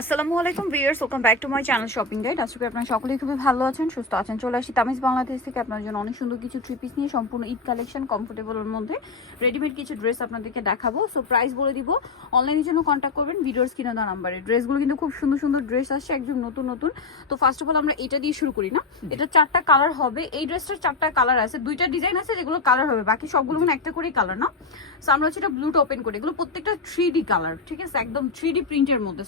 আসসালামু আলাইকুম viewers, welcome back to my channel shopping guide. আজকে আপনারা সকলেই খুবই ভালো আছেন, সুস্থ আছেন। চলে আসি তামিজ বাংলাদেশ থেকে আপনার জন্য অনেক সুন্দর কিছু থ্রি পিস নিয়ে সম্পূর্ণ ঈদ কালেকশন, কমফোর্টেবলের মধ্যে রেডিমেড কিছু ড্রেস আপনাদেরকে দেখাবো। সো প্রাইস বলে দিব, অনলাইনের জন্য কন্ট্যাক্ট করবেন ভিডিওর স্ক্রিনে দেওয়া নাম্বারে। ড্রেসগুলো কিন্তু খুব সুন্দর সুন্দর ড্রেস আসছে, একদম নতুন নতুন। তো ফার্স্ট অফ অল আমরা এটা দিয়ে শুরু করি না। এটা 4টা কালার হবে, এই ড্রেসটার 4টা কালার আছে, 2টা ডিজাইন আছে যেগুলো কালার হবে, বাকি সবগুলো মানে একটা করেই কালার না। সো আমরা হচ্ছে এটা ব্লুটা ওপেন করি, এগুলো প্রত্যেকটা 3D কালার, ঠিক আছে, একদম 3D প্রিন্টের মধ্যে,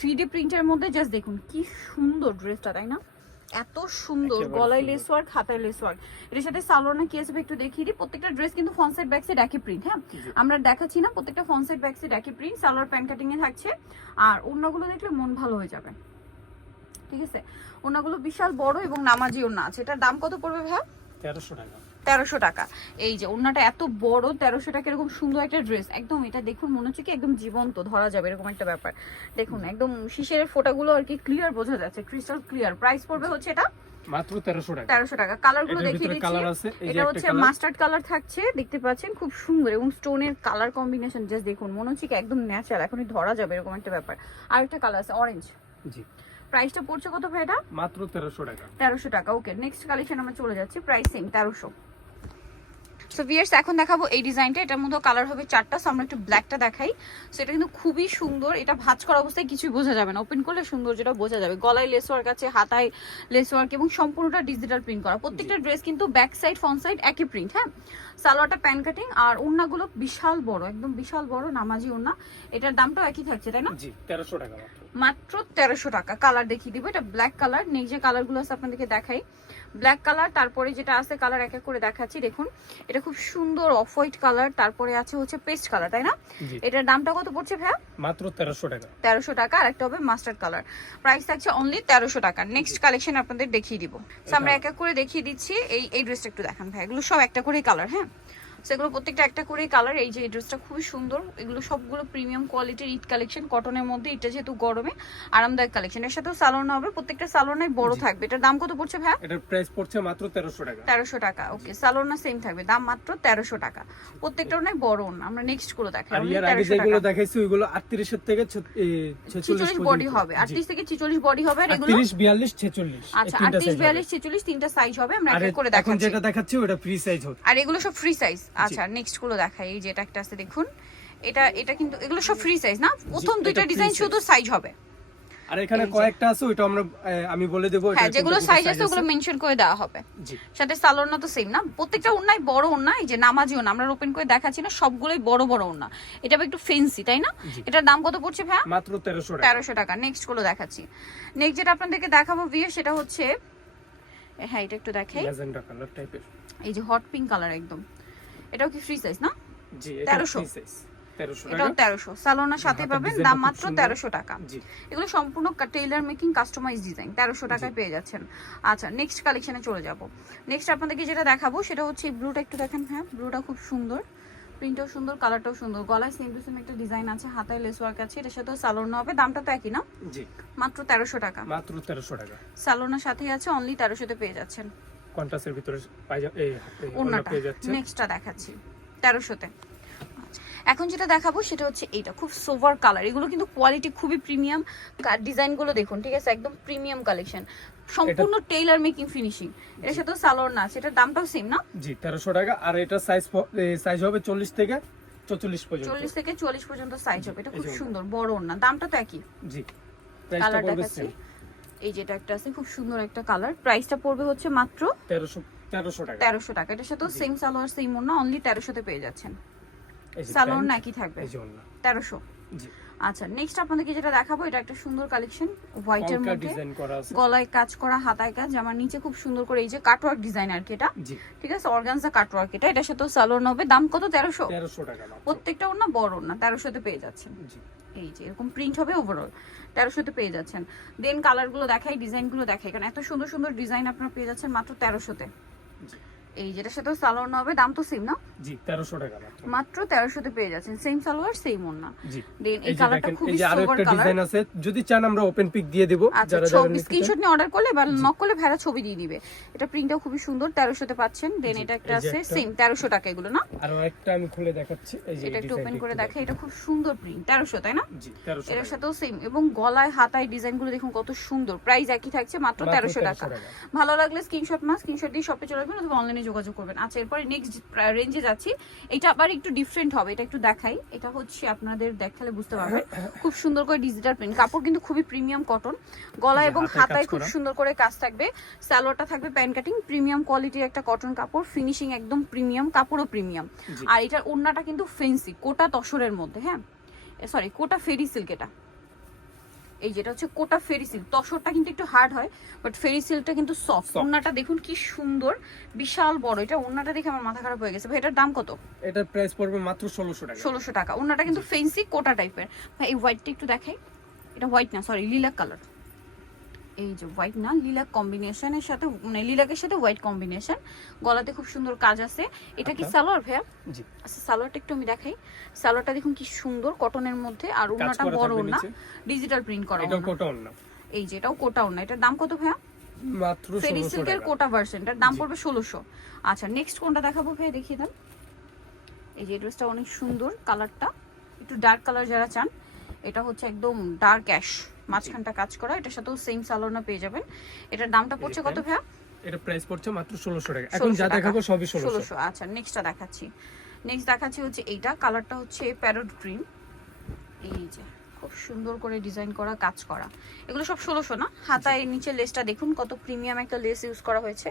3D প্রিন্টের মধ্যে। জাস্ট দেখুন কি সুন্দর ড্রেসটা, তাই না? এত সুন্দর, গলায় লেস ওয়ার্ক, হাতায় লেস ওয়ার্ক। এর সাথে সালোয়ার না কি আসবে একটু দেখিয়ে দিই। প্রত্যেকটা ড্রেস কিন্তু ফ্রন্ট সাইড ব্যাক সাইড একই প্রিন্ট। হ্যাঁ, আমরা দেখাচ্ছি না, প্রত্যেকটা ফ্রন্ট সাইড ব্যাক সাইড একই প্রিন্ট। সালোয়ার প্যান্ট কাটিং এ থাকছে, আর ওড়নাগুলো দেখলে মন ভালো হয়ে যাবে, ঠিক আছে। ওড়নাগুলো বিশাল বড় এবং নামাজি ওড়না আছে। এটার দাম কত পড়বে ভাই? 1300 টাকা। 1300 টাকা। এই যে ওড়নাটা এত বড়, 1300 টাকা। এরকম সুন্দর একটা ড্রেস, একদম এটা দেখুন মনে হচ্ছে কি একদম জীবন্ত, ধরা যাবে এরকম একটা ব্যাপার। দেখুন একদম শিশের ফোঁটাগুলো আর কি ক্লিয়ার বোঝা যাচ্ছে, ক্রিস্টাল ক্লিয়ার। প্রাইস পড়বে হচ্ছে এটা মাত্র 1300 টাকা। 1300 টাকা। কালারগুলো দেখিয়ে দিচ্ছি। এটা হচ্ছে মাস্টার্ড কালার থাকছে, দেখতে পাচ্ছেন খুব সুন্দর, এবং স্টোনের কালার কম্বিনেশন জাস্ট দেখুন মনে হচ্ছে কি একদম ন্যাচারাল, এখনই ধরা যাবে এরকম একটা ব্যাপার। আর একটা কালার আছে অরেঞ্জ। জি, প্রাইসটা পড়ছে কত ভাই এটা? মাত্র 1300 টাকা। 1300 টাকা। ওকে, নেক্সট কালেকশন আমরা চলে যাচ্ছি, প্রাইস সেম 1300। সো ভিউয়ার্স, এখন দেখাবো এই ডিজাইনটা। এটার মধ্যে কালার হবে 4টা। সো আমরা একটু ব্ল্যাকটা দেখাই। সো এটা কিন্তু খুবই সুন্দর, এটা ভাঁজ করা অবস্থায় কিছুই বোঝা যাবে না, ওপেন করলে সুন্দর যেটা বোঝা যাবে। গলায় লেস ওয়ার্ক আছে, হাতায় লেস ওয়ার্ক, এবং সম্পূর্ণটা ডিজিটাল প্রিন্ট করা। প্রত্যেকটা ড্রেস কিন্তু ব্যাক সাইড ফ্রন্ট সাইড একই প্রিন্ট। হ্যাঁ, সালোয়ারটা প্যান কাটিং, আর ওড়নাগুলো বিশাল বড়, একদম বিশাল বড় নামাজি ওড়না। এটার দামটাও একই থাকছে, তাই না? জি, 1300 টাকা মাত্র 1300 টাকা। কালার দেখিয়ে দিব, এটা ব্ল্যাক কালার। নেক্সট যে কালারগুলো আছে আপনাদেরকে দেখাই, ব্ল্যাক কালার, তারপরে যেটা আছে কালার এক এক করে দেখাচ্ছি। দেখুন এটা খুব সুন্দর অফ হোয়াইট কালার, তারপরে আছে হচ্ছে পেস্ট কালার, তাই না? এটার দামটা কত পড়ছে ভাইয়া? মাত্র 1300 টাকা। 1300 টাকা। আর একটা হবে মাস্টার্ড কালার, প্রাইস থাকছে অনলি 1300 টাকা। নেক্সট কালেকশন আপনাদের দেখিয়ে দিব। আমরা এক এক করে দেখিয়ে দিচ্ছি। এই ড্রেসটা একটু দেখান ভাই, এগুলো সব একটা করেই কালার। হ্যাঁ, সেগুলো প্রত্যেকটা একটা করেই কালার। এই যে এই ড্রেসটা খুবই সুন্দর, এগুলো সবগুলো প্রিমিয়াম কোয়ালিটির ঈদ কালেকশন, কটনের মধ্যে। এটা যেহেতু গরমে আরামদায়ক কালেকশন, এর সাথেও সালোয়ার হবে, প্রত্যেকটা সালোয়ার বড় থাকবে। এটার দাম কত পড়ছে ভাই? এটার প্রাইস পড়ছে মাত্র 1300 টাকা। 1300 টাকা। ওকে, সালোয়ার সেম থাকবে, দাম মাত্র 1300 টাকা। প্রত্যেকটা নাই বড় না। আমরা নেক্সট গুলো দেখাই। আর এর আগে যেগুলো দেখাইছি ওইগুলো 38 এর থেকে 46 বডি হবে, 38 থেকে 46 বডি হবে। আর এগুলো 38 42 46। আচ্ছা, 38 42 46 তিনটা সাইজ হবে। আমরা এক এক করে দেখাচ্ছি। এখন যেটা দেখাচ্ছি ওটা ফ্রি সাইজ হবে, আর এগুলো সব ফ্রি সাইজ। আচ্ছা, নেক্সট গুলো দেখাই। এই যে এটা একটা আছে দেখুন, এটা কিন্তু এগুলো সব ফ্রি সাইজ না? প্রথম দুইটা ডিজাইন শুধু সাইজ হবে, আর এখানে কয়েকটা আছে ওইটা আমি বলে দেব। হ্যাঁ, যেগুলো সাইজ আছে ওগুলো মেনশন করে দেওয়া হবে। জি, সাথে সালোয়ার না তো সেম না, প্রত্যেকটা ওন্নাই বড় ওন্না। এই যে নামাজিও না, আমরা ওপেন করে দেখাচ্ছি না, সবগুলোই বড় বড় ওন্না। এটা একটু ফেন্সি, তাই না? এটার দাম কত পড়ছে ভাই? মাত্র 1300 টাকা। 1300 টাকা। নেক্সট গুলো দেখাচ্ছি। নেক্সট যেটা আপনাদেরকে দেখাবো ভিউ, সেটা হচ্ছে, হ্যাঁ এটা একটু দেখাই, ম্যাজেন্টা কালার টাইপের। এই যে হট পিঙ্ক কালার একদম। এটাও কি ফ্রি সাইজ না? জি, এটা ফ্রি সাইজ। 1300 টাকা। এটাও 1300। সালোয়ার সাথে পাবেন, দাম মাত্র 1300 টাকা। জি, এগুলো সম্পূর্ণ টেইলার মেকিং, কাস্টমাইজ ডিজাইন, 1300 টাকায় পেয়ে যাচ্ছেন। আচ্ছা, নেক্সট কালেকশনে চলে যাব। নেক্সট আপনাদেরকে যেটা দেখাবো সেটা হচ্ছে এই ব্লুটা একটু দেখেন। হ্যাঁ, ব্লুটা খুব সুন্দর, প্রিন্টটাও সুন্দর, কালারটাও সুন্দর। গলায় সেম টু সেম একটা ডিজাইন আছে, হাতায় লেস ওয়ার্ক আছে। এটার সাথে সালোয়ার হবে, দামটা তো একই না? জি, মাত্র 1300 টাকা। মাত্র 1300 টাকা। সালোয়ার সাথেই আছে, অনলি 1300 তে পেয়ে যাচ্ছেন। কন্ট্রাস্টের ভিতরে ওন্নাটা পেয়ে যাচ্ছে। নেক্সটটা দেখাচ্ছি 1300 তে। এখন যেটা দেখাবো সেটা হচ্ছে এইটা, খুব সোভার কালার। এগুলো কিন্তু কোয়ালিটি খুবই প্রিমিয়াম, ডিজাইনগুলো দেখুন, ঠিক আছে, একদম প্রিমিয়াম কালেকশন, সম্পূর্ণ টেইলার মেকিং ফিনিশিং। এর সাথে সালোয়ার না, সেটার দামটাও সেম না? জি, 1300 টাকা। আর এটা সাইজ হবে 40 থেকে 44 পর্যন্ত। 40 থেকে 40 পর্যন্ত সাইজ হবে। এটা খুব সুন্দর বড় না, দামটা তো একই। জি, কালার দেখাচ্ছি, এই যেটা একটা আছে খুব সুন্দর একটা কালার। প্রাইসটা পড়বে হচ্ছে মাত্র 1300 টাকা। 1300 টাকা। এটার সাথেও সেম সালোয়ার সেম ওড়না, অনলি 1300 তে পেয়ে যাচ্ছেন। সালোয়ার নাকি থাকবে 1300। জি, আচ্ছা, নেক্সট আপনাদেরকে যেটা দেখাবো, এটা একটা সুন্দর কালেকশন, হোয়াইটের মধ্যে ডিজাইন করা আছে, গলায় কাজ করা, হাতায় কাজ, আমার নিচে খুব সুন্দর করে এই যে কাটওয়ার্ক ডিজাইন আর কি। এটা ঠিক আছে, অর্গানজা কাটওয়ার্ক। এটার সাথে সালোয়ার হবে, দাম কত? 1300 টাকা। প্রত্যেকটা ওড়না বড় ওড়না, 1300 তে পেয়ে যাচ্ছেন। এই যে এরকম প্রিন্ট হবে, ওভারঅল 1300 তে পেয়ে যাচ্ছেন। দেন কালারগুলো দেখাই, ডিজাইনগুলো দেখাই, কারণ এত সুন্দর সুন্দর ডিজাইন আপনারা পেয়ে যাচ্ছেন মাত্র 1300 তে। এই যেটার সাথে সালোয়ার হবে, দাম তো সেম না? জি 1300 টাকা মাত্র 1300 তে পেয়ে যাচ্ছেন। সেম সালোয়ার সেম ওন্না। জি দেন এই এই যে কালারটা দেখেন, খুবই এই যে আরো সোবার একটা কালার। ডিজাইন আছে, যদি চান আমরা ওপেন পিক দিয়ে দেব। আচ্ছা, যারা ছবি নিতে চান স্ক্রিনশট নিয়ে অর্ডার করলে বা নক করলে ভাড়া ছবি দিয়ে দিবে। এটা প্রিন্টটাও খুবই সুন্দর, 1300 তে পাচ্ছেন। দেন জি, এটা একটা এই যে আছে একটা। সেম 1300 টাকা এগুলো না। আর একটা আমি খুলে দেখাচ্ছি, এই যে এটা একটু ডিজাইনটা ওপেন করে একটু দেখে, এটা খুব সুন্দর প্রিন্ট, 1300 তাই না? জি 1300 এর টাকা। সাথেও সেম, এবং গলায় হাতায় ডিজাইনগুলো দেখুন কত সুন্দর। প্রাইস একই থাকছে, মাত্র 1300 টাকা। ভালো লাগলে স্ক্রিনশট দিয়ে শপে চলে আসবেন অথবা অনলাইনে যোগাযোগ করবেন। আচ্ছা, এরপরে নেক্সট রেঞ্জে যাচ্ছি। এটা আবার একটু ডিফারেন্ট হবে, এটা একটু দেখাই। এটা হচ্ছে আপনাদের দেখালে বুঝতে পারবেন, খুব সুন্দর করে ডিজিটাল প্রিন্ট, কাপড় কিন্তু খুবই প্রিমিয়াম কটন। গলা এবং হাতায় খুব সুন্দর করে কাজ থাকবে। সালোয়ারটা থাকবে প্যান কাটিং, প্রিমিয়াম কোয়ালিটির একটা কটন কাপড়, ফিনিশিং একদম প্রিমিয়াম, কাপড়ও প্রিমিয়াম। আর এটার ওড়নাটা কিন্তু ফেন্সি, কোটা তসরের মধ্যে, হ্যাঁ সরি কোটা ফেরি সিল্ক। এটা এই যেটা হচ্ছে কোটা ফেরি সিল্ক, তসরটা কিন্তু একটু হার্ড হয়, বাট ফেরি সিল্কটা কিন্তু সফট। ওড়নাটা দেখুন কি সুন্দর, বিশাল বড়। এটা ওড়নাটা দেখে আমার মাথা খারাপ হয়ে গেছে ভাই। এটার দাম কত? এটার প্রাইস পড়বে মাত্র 1600 টাকা। 1600 টাকা। ওড়নাটা কিন্তু ফেন্সি কোটা টাইপের। ভাই এই হোয়াইটটা একটু দেখাই। এটা হোয়াইট না, সরি লিলাক কালার। এই যে হোয়াইট না, লিলাক কম্বিনেশনের সাথে, মানে লিলাকের সাথে হোয়াইট কম্বিনেশন। গলাতে খুব সুন্দর কাজ আছে। এটা কি সালোয়ার ভাইয়া? জি আচ্ছা, সালোয়ারটা একটু আমি দেখাই। সালোয়ারটা দেখুন কি সুন্দর কটনের মধ্যে, আর ওড়নাটা বড় না, ডিজিটাল প্রিন্ট করা। এটাও কোটা ওড়না। এই যে এটাও কোটা ওড়না। এটার দাম কত ভাইয়া? মাত্র 1600 টাকা। সিল্কের কোটা ভার্সনটার দাম পড়বে 1600। আচ্ছা, নেক্সট কোনটা দেখাবো ভাই, দেখিয়ে দেন। এই যে ড্রেসটা অনেক সুন্দর, কালারটা একটু ডার্ক কালার যারা চান, এটা হচ্ছে একদম ডার্ক অ্যাশ, মাঝখানটা কাজ করা। এটার সাথেও সেম সালোয়ার পেয়ে যাবেন। এটার দামটা পড়ছে কত ভাইয়া? এটা প্রাইস পড়ছে মাত্র 1600 টাকা। এখন যা দেখাবো সবই 1600। আচ্ছা, নেক্সটটা দেখাচ্ছি। নেক্সট দেখাচ্ছি হচ্ছে এইটা, কালারটা হচ্ছে প্যারট গ্রিন। এই যে খুব সুন্দর করে ডিজাইন করা, কাজ করা। এগুলো সব 1600 না? হাতায় নিচে লেসটা দেখুন কত প্রিমিয়াম একটা লেস ইউজ করা হয়েছে।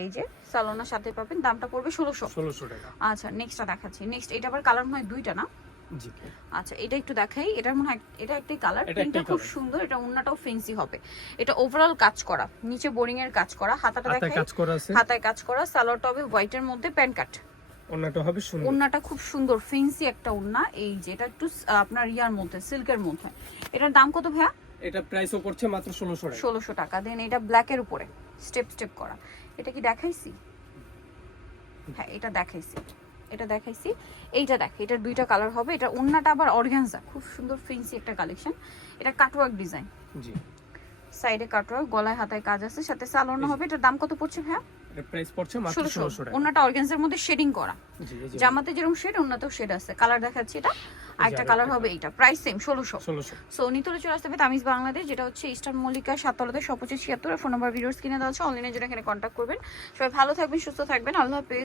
এই যে সালোনার সাথে পাবেন, দামটা পড়বে 1600 টাকা। আচ্ছা, নেক্সটটা দেখাচ্ছি। নেক্সট এটা আবার কালার মনে হয় দুইটা না? জি আচ্ছা, এটা একটু দেখাই। এটার মনে হয় এটা একটাই কালার, প্রিন্টটা খুব সুন্দর। এটা ওন্নাটাও ফেন্সি হবে। এটা ওভারঅল কাজ করা, নিচে বোরিং এর কাজ করা, হাতাটা দেখাই, হাতায় কাজ করা। সালোয়ারটা হবে হোয়াইটের মধ্যে প্যান কাট, ওন্নাটা হবে সুন্দর। ওন্নাটা খুব সুন্দর ফেন্সি একটা ওন্না। এই যে এটা একটু আপনার ইয়ার মধ্যে, সিল্কের মধ্যে। এটার দাম কত ভাইয়া? এটা প্রাইসও পড়ছে মাত্র 1600 টাকা। 1600 টাকা। দেন এটা ব্ল্যাক এর উপরে স্টেপ স্টেপ করা। এটা কি দেখাইছি? হ্যাঁ, এটা দেখাইছি, এটা দেখাইছি। এইটা দেখ, এটার দুইটা কালার হবে। এটা ওন্নাটা আবার অর্গানজা, খুব সুন্দর ফেন্সি একটা কালেকশন। এটা কাটওয়ার্ক ডিজাইন, জি সাইডে কাটওয়ার্ক, গলায় হাতায় কাজ আছে, সাথে সালোয়ার হবে। এটার দাম কত পড়ছে ভাইয়া? এর প্রাইস পড়ছে মাত্র 1600 টাকা। ওন্নাটা অর্গানজার মধ্যে শেডিং করা, জি এই যে জামাতে যেরকম শেড, ওন্নাতেও শেড আছে। কালার দেখাচ্ছি এটা, আরেকটা কালার হবে এইটা। Price same 1600। সো নিতলে চলে আসতে হবে তামিজ বাংলাদেশ, যেটা হচ্ছে ইস্টার্ন মল্লিকা 7 তলাতে 2576। ফোন নাম্বার ভিডিওস কিনে দেওয়া আছে, অনলাইনে জন্য এখানে কন্ট্যাক্ট করবেন। সবাই ভালো থাকবেন, সুস্থ থাকবেন, আল্লাহ হাফেজ।